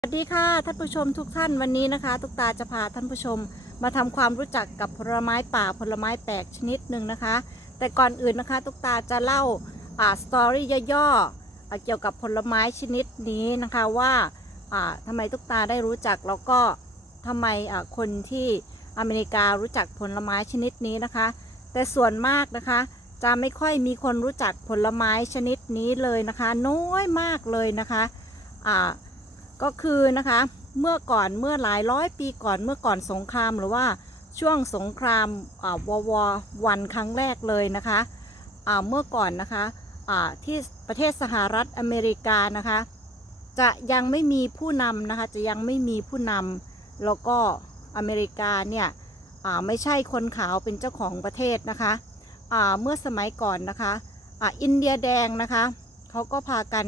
สวัสดีค่ะท่านผู้ชมทุกท่านวันนี้นะคะ ตุกตาจะพาท่านผู้ชมมาทำความรู้จักกับผลไม้ป่าผลไม้แปลกชนิดหนึ่งนะคะ แต่ก่อนอื่นนะคะ ตุกตาจะเล่าอ่าสตอรี่ย่อๆอ่าเกี่ยวกับผลไม้ชนิดนี้นะคะว่าอ่าทำไมตุกตาได้รู้จักแล้วก็ทำไมอ่าคนที่อเมริการู้จักผลไม้ชนิดนี้นะคะ แต่ส่วนมากนะคะ จะไม่ค่อยมีคนรู้จักผลไม้ชนิดนี้เลยนะคะ น้อยมากเลยนะคะอ่า ก็คือนะคะเมื่อก่อนเมื่อหลายร้อยปีก่อนเมื่อก่อนสงครามหรือว่าช่วงสงครามอ่าวววันครั้งแรกเลยนะคะอ่าเมื่อก่อนนะคะอ่าที่ประเทศสหรัฐอเมริกานะคะ จะยังไม่มีผู้นำนะคะจะยังไม่มีผู้นำแล้วก็อเมริกาเนี่ยอ่าไม่ใช่คนขาวเป็นเจ้าของประเทศนะคะอ่าเมื่อสมัยก่อนนะคะอ่าอินเดียแดงนะคะเขาก็พากัน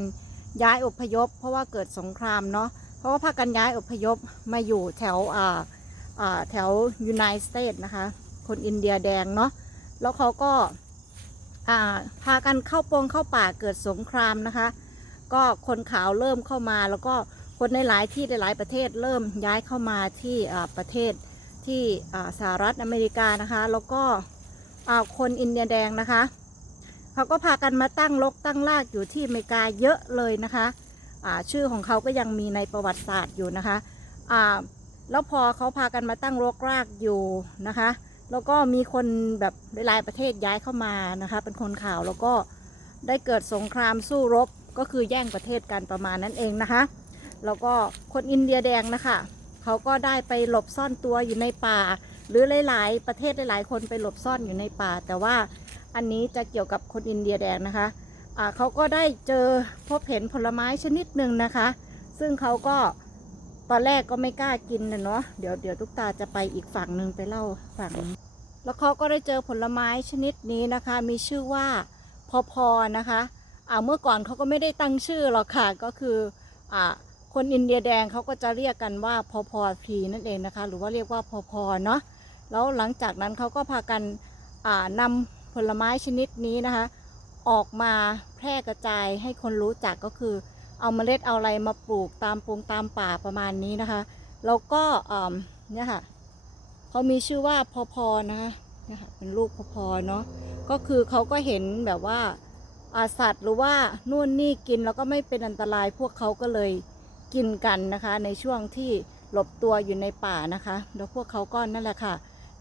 ย้ายอพยพ เพราะว่าเกิดสงครามเนาะเพราะว่าพากันย้ายอพยพมาอยู่แถวอ่าอ่าแถวยูไนเต็ดนะคะ คนอินเดียแดงเนาะแล้วเขาก็อ่าพากันเข้าปงเข้าป่าเกิดสงครามนะคะ ก็คนขาวเริ่มเข้ามาแล้วก็คนในหลายที่ในหลายประเทศเริ่มย้ายเข้ามาที่อ่าประเทศที่อ่าสหรัฐอเมริกานะคะ แล้วก็อ่าคนอินเดียแดงนะคะ เขาก็พากันมาตั้งลกตั้งลากอยู่ที่อเมริกาเยอะเลยนะคะอ่าชื่อของเขาก็ยังมีในประวัติศาสตร์อยู่นะคะอ่าแล้วพอเขาพากันมาตั้งรกรากอยู่นะคะ แล้วก็มีคนแบบหลายประเทศย้ายเข้ามานะคะ เป็นคนข่าวแล้วก็ได้เกิดสงครามสู้รบก็คือแย่งประเทศกันประมาณนั้นเองนะคะ แล้วก็คนอินเดียแดงนะคะเขาก็ได้ไปหลบซ่อนตัวอยู่ในป่า หรือหลาย ๆ ประเทศหลาย ๆ คนไปหลบซ่อนอยู่ในป่า แต่ว่า อันนี้จะเกี่ยวกับคนอินเดียแดงนะคะอ่าเขาก็ได้เจอพบเห็นผลไม้ชนิดหนึ่งนะคะ ซึ่งเขาก็ตอนแรกก็ไม่กล้ากินนะเนาะเดี๋ยวเดี๋ยวทุกตาจะไปอีกฝั่งหนึ่งไปเล่าฝั่งหนึ่งแล้วเขาก็ได้เจอผลไม้ชนิดนี้นะคะ มีชื่อว่าพอพอนะคะอ่าเมื่อก่อนเขาก็ไม่ได้ตั้งชื่อหรอกค่ะก็คืออ่าคนอินเดียแดงเขาก็จะเรียกกันว่าพอพอพีนั่นเองนะคะ หรือว่าเรียกว่าพอพอเนาะแล้วหลังจากนั้นเขาก็พากันอ่านำ ผลไม้ชนิดนี้นะคะ ออกมาแพร่กระจายให้คนรู้จักก็คือ เอาเมล็ดเอาอะไรมาปลูกตามปงตามป่าประมาณนี้นะคะ แล้วก็เอ่อเนี่ยค่ะเขามีชื่อว่าพอพอนะคะเนี่ยค่ะเป็นลูกพอพอเนาะก็คือเขาก็เห็นแบบว่าอาสัตว์หรือว่านู่นนี่กินแล้วก็ไม่เป็นอันตรายพวกเขาก็เลยกินกันนะคะ ในช่วงที่หลบตัวอยู่ในป่านะคะ แล้วพวกเขาก็นั่นแหละค่ะ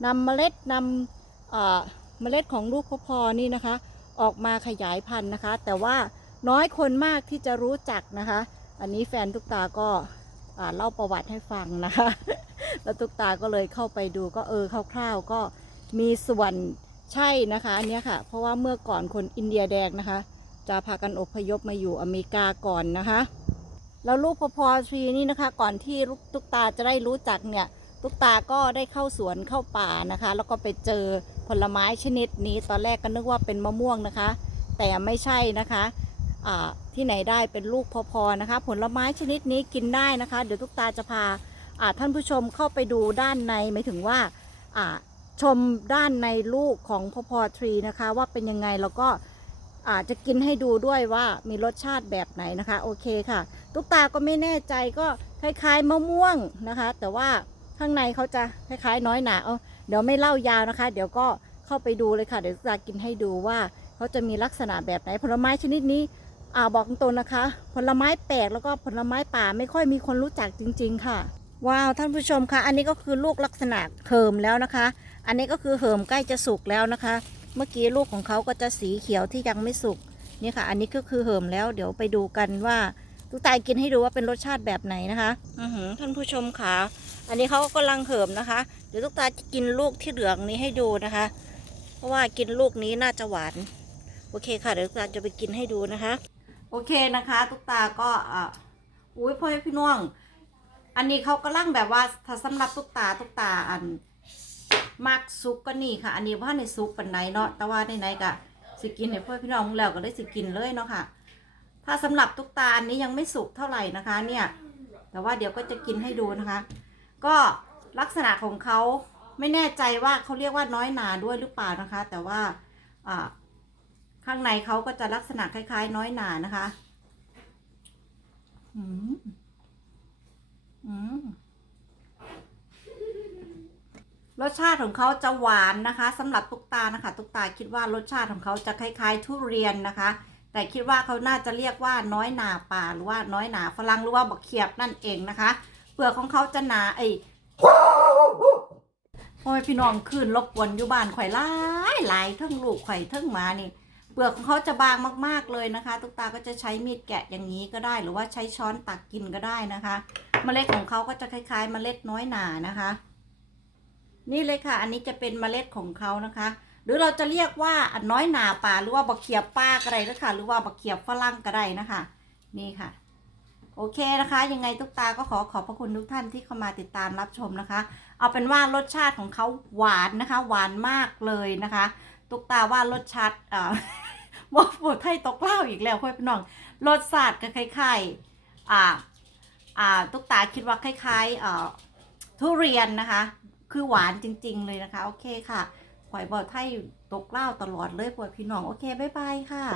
นำเมล็ดนำ เอ่อเมล็ดของลูกพอพอนี่นะคะ ออกมาขยายพันธุ์นะคะ แต่ว่าน้อยคนมากที่จะรู้จักนะคะ อันนี้แฟนทุกตาก็เล่าประวัติให้ฟังนะคะ แล้วทุกตาก็เลยเข้าไปดูก็เออคร่าวๆก็มีส่วนใช่นะคะอันนี้ค่ะ เพราะว่าเมื่อก่อนคนอินเดียแดงนะคะ จะพากันอพยพมาอยู่อเมริกาก่อนนะคะ แล้วลูกพอพอทรีนี่นะคะ ก่อนที่ลูกตุ๊กตาจะได้รู้จักเนี่ยตุ๊กตาก็ได้เข้าสวนเข้าป่านะคะ แล้วก็ไปเจอ ผลไม้ชนิดนี้ตอนแรกก็นึกว่าเป็นมะม่วงนะคะ แต่ไม่ใช่นะคะที่ไหนได้เป็นลูกพอๆนะคะ ผลไม้ชนิดนี้กินได้นะคะ เดี๋ยวตุ๊กตาจะพาท่านผู้ชมเข้าไปดูด้านในหมายถึงว่าอ่าชมด้านในลูกของพอพอทรีนะคะ ว่าเป็นยังไงแล้วก็อาจจะกินให้ดูด้วยว่ามีรสชาติแบบไหนนะคะ โอเคค่ะ ตุ๊กตาก็ไม่แน่ใจก็คล้ายๆมะม่วงนะคะ แต่ว่าข้างในเขาจะคล้ายๆน้อยหนาเอา เดี๋ยวไม่เล่ายาวนะคะ เดี๋ยวก็เข้าไปดูเลยค่ะ เดี๋ยวตุ๊กตากินให้ดูว่าเขาจะมีลักษณะแบบไหน ผลไม้ชนิดนี้อ่าบอกตรงๆนะคะ ผลไม้แปลกแล้วก็ผลไม้ป่าไม่ค่อยมีคนรู้จักจริง ๆ ค่ะ ว้าวท่านผู้ชมคะอันนี้ก็คือลูกลักษณะเหิมแล้วนะคะ อันนี้ก็คือเหิมใกล้จะสุกแล้วนะคะ เมื่อกี้ลูกของเขาก็จะสีเขียวที่ยังไม่สุกนี่ค่ะ อันนี้ก็คือเหิมแล้ว เดี๋ยวไปดูกันว่าตุ๊กตากินให้ดูว่าเป็นรสชาติแบบไหนนะคะ อือหือท่านผู้ชมค่ะ อันนี้เขาก็กำลังเหิมนะคะ เดี๋ยวตุ๊กตาจะกินลูกที่เหลืองนี้ให้ดูนะคะ เพราะว่ากินลูกนี้น่าจะหวาน โอเคค่ะ เดี๋ยวตุ๊กตาจะไปกินให้ดูนะคะ โอเคนะคะตุ๊กตาก็อ่าอุ้ยพ่อพี่น้อง อันนี้เขากำลังแบบว่าถ้าสำหรับตุ๊กตาตุ๊กตาอันมักซุปก็นี่ค่ะ อันนี้ว่าในซุปปันไหนเนาะ แต่ว่าในไหนก็สิกินเนี่ยพ่อพี่น้องแล้วก็ได้สิกินเลยเนาะค่ะ ถ้าสำหรับตุ๊กตาอันนี้ยังไม่สุกเท่าไหร่นะคะ เนี่ย แต่ว่าเดี๋ยวก็จะกินให้ดูนะคะ ก็ลักษณะของเขาไม่แน่ใจว่าเขาเรียกว่าน้อยหนาด้วยหรือเปล่านะคะ แต่ว่าข้างในเขาก็จะลักษณะคล้าย ๆ น้อยหนานะคะรสชาติของเขาจะหวานนะคะสำหรับตุ๊กตานะคะตุ๊กตาคิดว่ารสชาติของเขาจะคล้าย ๆ ทุเรียนนะคะ แต่คิดว่าเขาน่าจะเรียกว่าน้อยหนาป่าหรือว่าน้อยหนาฝรั่งหรือว่าบักเขียบนั่นเองนะคะ ปลือกของเขาจะหนาไอ้ยโอ้ยพี่น้องคืนรบกวนอยู่บ้านข่อยหลายหลายเทั้งลูกข่อยเทั้งหมานี่ เปลือกของเขาจะบางมากๆเลยนะคะ ตุ๊กตาก็จะใช้มีดแกะอย่างนี้ก็ได้ หรือว่าใช้ช้อนตักกินก็ได้นะคะเมล็ดของเขาก็จะคล้ายๆเมล็ดน้อยหนานะคะ นี่เลยค่ะ อันนี้จะเป็นเมล็ดของเขานะคะ หรือเราจะเรียกว่าอันน้อยหนาป่าหรือว่าบักเขียบป้าก็ได้นะคะหรือว่าบักเขียบฝรั่งก็ได้นะคะ นี่ค่ะ โอเคนะคะ ยังไงตุกตาก็ขอขอบพระคุณทุกท่านที่เข้ามาติดตามรับชมนะคะ เอาเป็นว่ารสชาติของเขาหวานนะคะ หวานมากเลยนะคะตุกตาว่ารสชาติอ่าบอกปวดไทยตกเล่าอีกแล้วค่อยพี่น้องรสชาติก็คล้ายๆอ่าอ่าตุกตาคิดว่าคล้ายๆอ่าทุเรียนนะคะ คือหวานจริง ๆ เลยนะคะ โอเคค่ะข่อยบอกไทยตกเล่าตลอดเลยปวดพี่น้องโอเคบ๊ายบายค่ะ